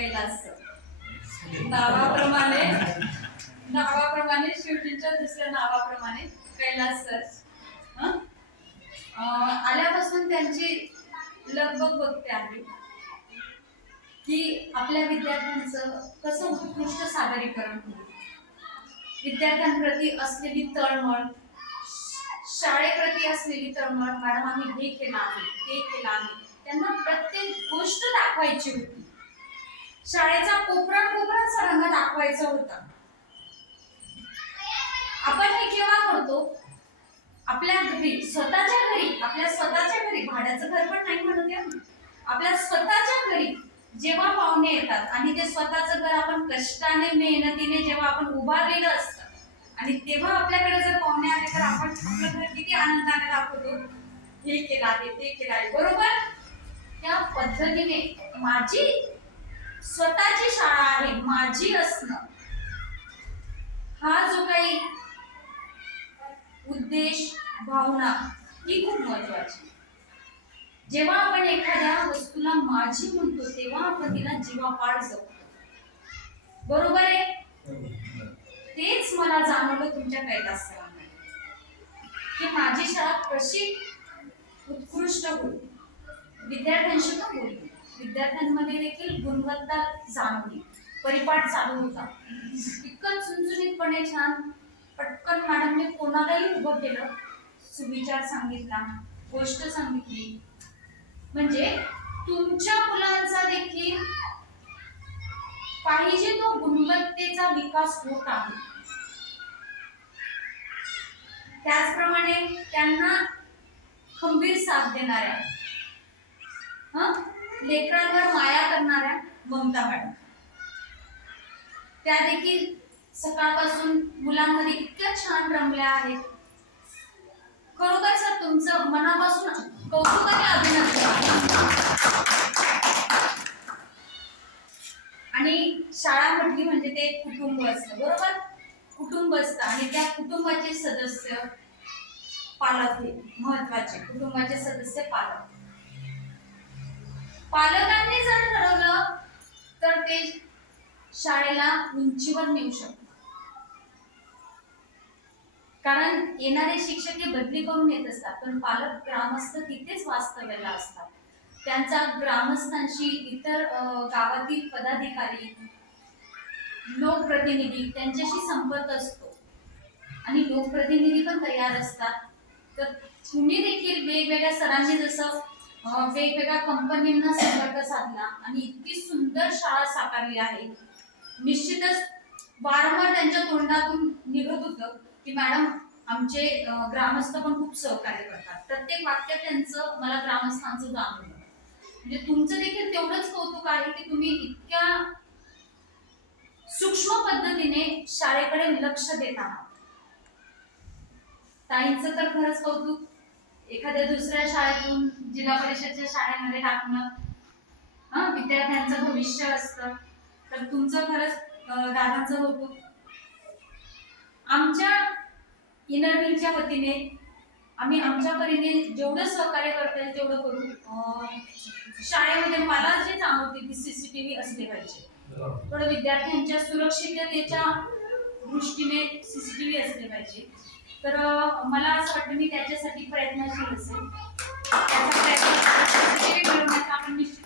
Kailas sir. नावाप्रमाणे नावाप्रमाणे शिवजींच्या दुसऱ्या नावाप्रमाणे कैलास सर. आल्यापासून त्यांची लगबग बघते आहे की आपल्या विद्यार्थ्यांचं कसं उत्कृष्ट सादरीकरण होईल, विद्यार्थ्यांप्रती असलेली तळमळ, शाळेप्रती असलेली तळमळ. मॅडम आम्ही हे केलं आहे, ते केलं आहे, त्यांना प्रत्येक गोष्ट दाखवायची होती. शाळेचा कोपरा कोपरा सरांना दाखवायचा होता. आपण हे केव्हा करतो? आपल्या घरी, स्वतःच्या घरी, आपल्या स्वतःच्या घरी, भाड्याचं घर पण नाही म्हणत आहे, आपल्या स्वतःच्या घरी जेव्हा पाहुणे येतात आणि ते स्वतःचं घर आपण कष्टाने मेहनतीने जेव्हा आपण उभारलेलं असतं आणि तेव्हा आपल्याकडे जर पाहुणे आले तर आपण आपलं घर किती आनंदाने दाखवतो, हे केलं आहे, ते केलं आहे, बरोबर. त्या पद्धतीने माझी स्वतःची शाळा आहे, माझी असणं, हा जो काही उद्देश, भावना ही खूप महत्वाची. जेव्हा आपण एखाद्या वस्तूला माझी म्हणतो तेव्हा आपण तिला जीवापाड जपतो, बरोबर आहे. तेच मला जाणवलं तुमच्या कैलास सरांना की माझी शाळा कशी उत्कृष्ट होईल, विद्यार्थ्यांशी पण बोलली, विद्यार्थ्यांमध्ये देखील गुणवत्ता जाणवली, परिपाठ चालू होता. इतकं चुणचुणीतपणे छान पटकन मॅडमने कोणालाही उभं केलं, सुविचार सांगितला, गोष्ट सांगितली. म्हणजे तुमच्या मुलांचा देखील पाहिजे तो गुणवत्तेचा विकास होत आहे. त्याचप्रमाणे त्यांना खंबीर साथ देणाऱ्या, लेकरांवर माया करणाऱ्या ममता मॅडम, त्या देखील सकाळपासून मुलांमध्ये इतक्या छान रमल्या आहेत. खरोखर सर तुमचं मनापासून कौतुक आणि अभिनंदन. आणि शाळा म्हटली म्हणजे ते एक कुटुंब असतं, बरोबर. कुटुंब असतं आणि त्या कुटुंबाचे सदस्य पालक हे महत्वाचे. कुटुंबाचे सदस्य पालक. पालकांनी जर ठरवलं तर ते शाळेला उंचीवर नेऊ शकतात. कारण येणारे शिक्षक हे बदली करून येत असतात, पण पालक ग्रामस्थ तिथेच वास्तव्याला असतात. त्यांचा ग्रामस्थांशी, इतर गावातील पदाधिकारी, लोकप्रतिनिधी त्यांच्याशी संपर्क असतो आणि लोकप्रतिनिधी पण तयार असतात. तर तुम्ही देखील वेगवेगळ्या सरांनी जसं वेगवेगळ्या कंपन्यांना संपर्क साधला आणि इतकी सुंदर शाळा साकारली आहे. निश्चितच वारंवार त्यांच्या तोंडातून निघत होतं की मॅडम आमचे ग्रामस्थ पण खूप सहकार्य करतात. प्रत्येक वाक्य त्यांचं मला ग्रामस्थांचं जाणवलं. म्हणजे तुमचं देखील तेवढंच कौतुक आहे की तुम्ही इतक्या सूक्ष्म पद्धतीने शाळेकडे लक्ष देत आहात. ताईंचं तर खरंच कौतुक. एखाद्या दुसऱ्या शाळेतून जिल्हा परिषदच्या शाळेमध्ये टाकणं, विद्यार्थ्यांचं भविष्य असतं, तर तुमचं खरंच दादांचं कौतुक. आमच्या इनरव्हीलच्या वतीने आम्ही आमच्या परीने जेवढं सहकार्य करता येईल तेवढं करू. शाळेमध्ये मला जे जाणवते की सीसीटीव्ही असले पाहिजे, थोडं विद्यार्थ्यांच्या सुरक्षिततेच्या दृष्टीने सीसीटीव्ही असले पाहिजे. तर मला असं वाटतं मी त्याच्यासाठी प्रयत्नशील असेल. त्याचा प्रयत्न सीसीटीव्ही मिळवण्याचा आपण निश्चित